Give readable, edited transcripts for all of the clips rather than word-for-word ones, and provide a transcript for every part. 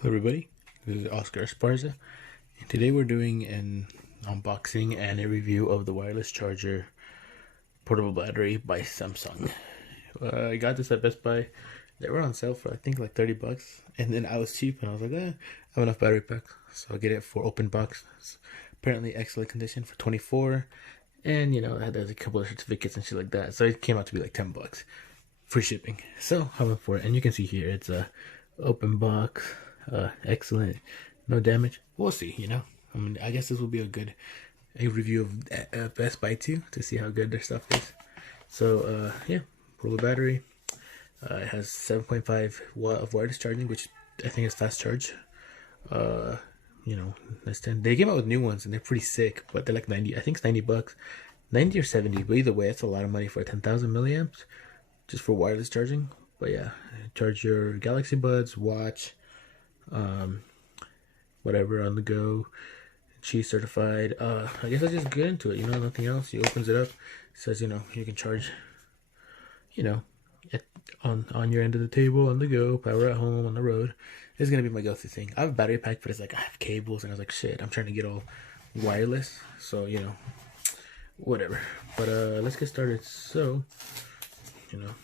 Hello everybody, this is Oscar Esparza, and today we're doing an unboxing and a review of the wireless charger portable battery by Samsung. I got this at Best Buy. They were on sale for I think like 30 bucks, and then I was cheap and I was like, I have enough battery packs, so I'll get it for open box. It's apparently excellent condition for 24, and you know, it has a couple of certificates and shit like that, so it came out to be like 10 bucks. Free shipping. So I went for it, and you can see here it's a open box, excellent, no damage. We'll see. I mean, I guess this will be a review of Best Buy too to see how good their stuff is. So yeah, portable battery. It has 7.5 watt of wireless charging, which I think is fast charge. Uh, that's 10. They came out with new ones and they're pretty sick, but they're like 90. I think it's 90 bucks, 90 or 70. But either way, it's a lot of money for 10,000 milliamps just for wireless charging. But yeah, charge your Galaxy Buds, watch, whatever on the go. Qi certified. I guess I just get into it. Nothing else. He opens it up. It says you can charge. You know, on your end of the table, on the go, power at home, on the road. This is gonna be my go-to thing. I have a battery pack, but it's like I have cables, and I was like, shit, I'm trying to get all wireless. So whatever. But let's get started. So you know.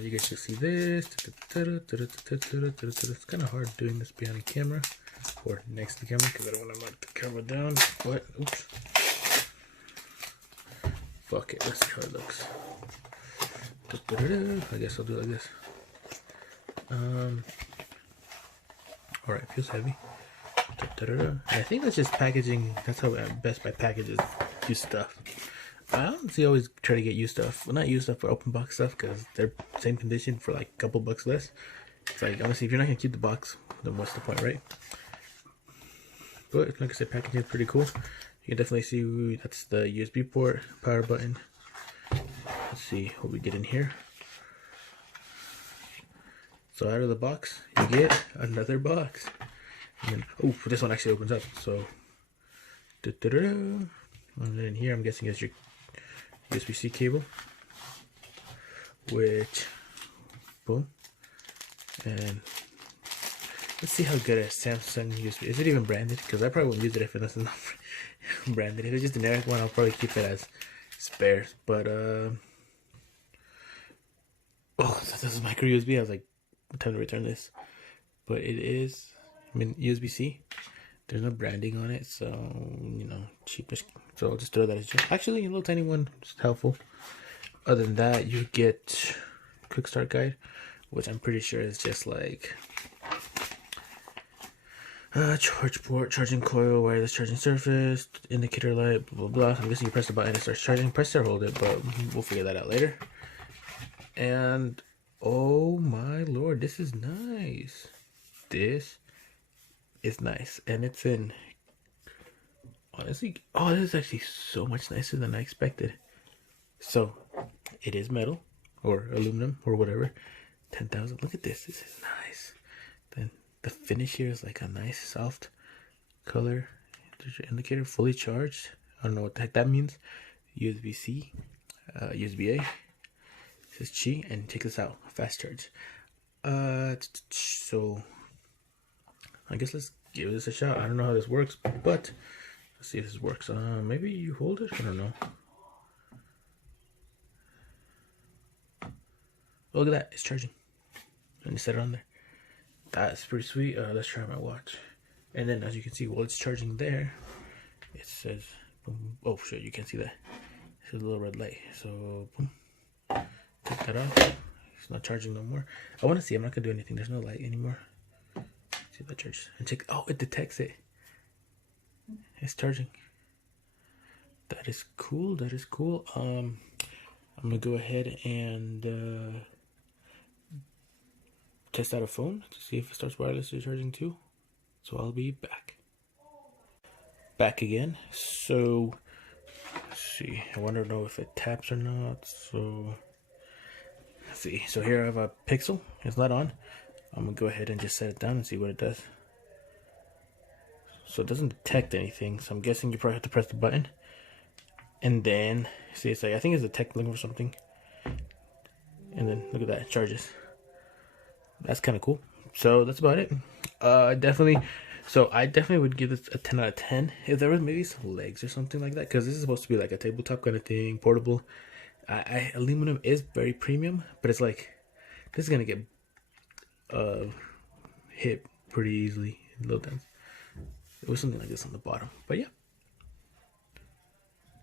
You guys can see this. It's kind of hard doing this behind the camera or next to the camera because I don't want to knock the camera down. What? Oops. Fuck it. Let's see how it looks. I guess I'll do it like this. Alright, it feels heavy. And I think that's just packaging. That's how Best Buy packages used stuff. I honestly always try to get used stuff. Well, not used stuff, but open box stuff because they're same condition for like a couple bucks less. It's like, honestly, if you're not gonna keep the box, then what's the point, right? But like I said, packaging is pretty cool. You can definitely see that's the USB port, power button. Let's see what we get in here. So out of the box, you get another box. And then, oh, this one actually opens up. So, and then here, I'm guessing is your USB-C cable, which, boom, and let's see how good a Samsung USB is. It even branded? Because I probably wouldn't use it if it wasn't branded. If it's just a generic one, I'll probably keep it as spares. But oh, this is micro USB. I was like, time to return this, but it is. I mean, USB-C. There's no branding on it, so cheapish. So I'll just throw that as actually a little tiny one, just helpful. Other than that, you get quick start guide, which I'm pretty sure is just like charge port, charging coil, wireless charging surface, indicator light, blah blah blah. I'm guessing you press the button and it starts charging. Press or hold it, but we'll figure that out later. And oh my lord, this is nice. This is nice, and it's in. Honestly, oh, this is actually so much nicer than I expected. So, it is metal or aluminum or whatever. 10,000. Look at this. This is nice. Then the finish here is like a nice soft color. There's your indicator, fully charged. I don't know what the heck that means. USB-C, USB-A. It says Qi, and check this out. Fast charge. So I guess let's give this a shot. I don't know how this works, but let's see if this works. Maybe you hold it. I don't know. Oh, look at that. It's charging. And you set it on there. That's pretty sweet. Let's try my watch. And then, as you can see, while it's charging there, it says, boom. Oh, shit, you can't see that. It says a little red light. So, boom. Take that off. It's not charging no more. I want to see. I'm not going to do anything. There's no light anymore. See if that charges. And check. Oh, it detects it. It's charging. That is cool. That is cool. I'm gonna go ahead and test out a phone to see if it starts wirelessly charging too. So I'll be back. Back again. So let's see. I want to know if it taps or not. So let's see. So here I have a Pixel. It's not on. I'm gonna go ahead and just set it down and see what it does. So it doesn't detect anything. So I'm guessing you probably have to press the button. And then, see, it's like, I think it's detecting for something. And then, look at that, it charges. That's kind of cool. So that's about it. Definitely. So I definitely would give this a 10 out of 10 if there was maybe some legs or something like that, because this is supposed to be like a tabletop kind of thing, portable. Aluminum is very premium, but it's like this is gonna get uh hit pretty easily. Low dents. It was something like this on the bottom, but yeah.